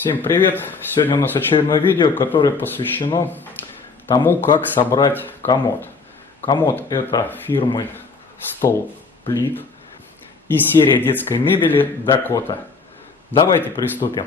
Всем привет! Сегодня у нас очередное видео, которое посвящено тому, как собрать комод. Комод это фирмы Столплит и серия детской мебели Dakota. Давайте приступим.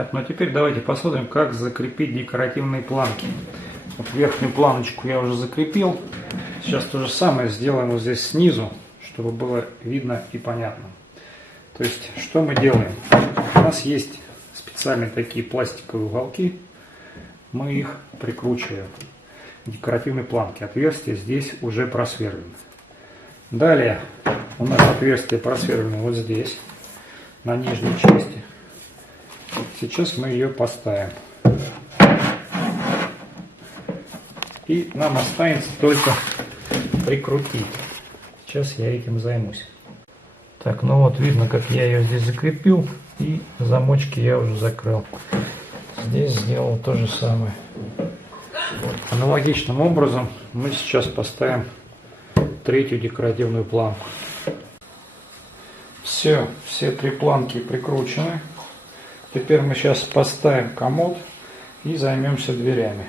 Так, ну а теперь давайте посмотрим, как закрепить декоративные планки. Вот верхнюю планочку я уже закрепил. Сейчас то же самое сделаем вот здесь снизу, чтобы было видно и понятно. То есть, что мы делаем? У нас есть специальные такие пластиковые уголки. Мы их прикручиваем. Декоративные планки. Отверстие здесь уже просверлено. Далее у нас отверстие просверлено вот здесь, на нижней части. Сейчас мы ее поставим. И нам останется только прикрутить. Сейчас я этим займусь. Так, ну вот видно, как я ее здесь закрепил. И замочки я уже закрыл. Здесь сделал то же самое. Аналогичным образом мы сейчас поставим третью декоративную планку. Все 3 планки прикручены. Теперь мы сейчас поставим комод и займемся дверями.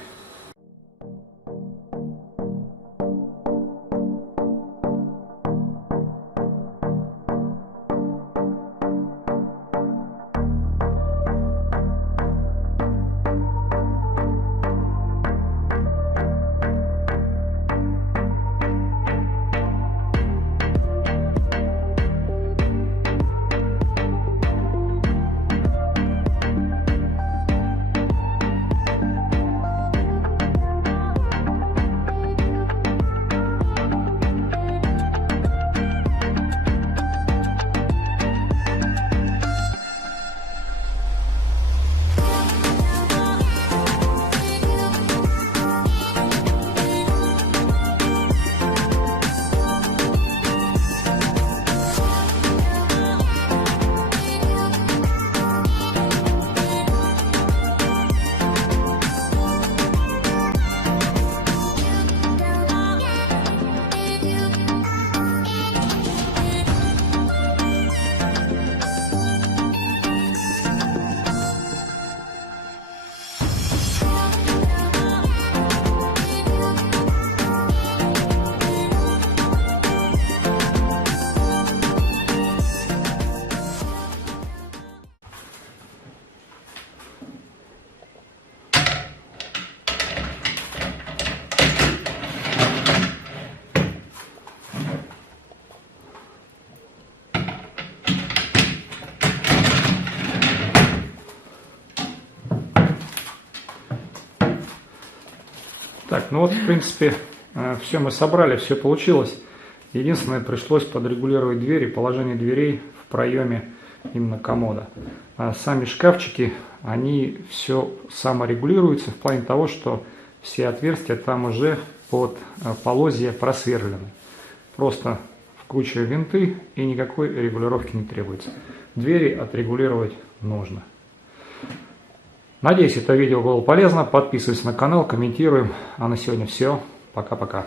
Так, ну вот в принципе все мы собрали, все получилось. Единственное, пришлось подрегулировать двери, положение дверей в проеме именно комода. А сами шкафчики, они все саморегулируются в плане того, что все отверстия там уже под полозья просверлены. Просто вкручиваю винты и никакой регулировки не требуется. Двери отрегулировать нужно. Надеюсь, это видео было полезно. Подписывайтесь на канал, комментируем. А на сегодня все. Пока-пока.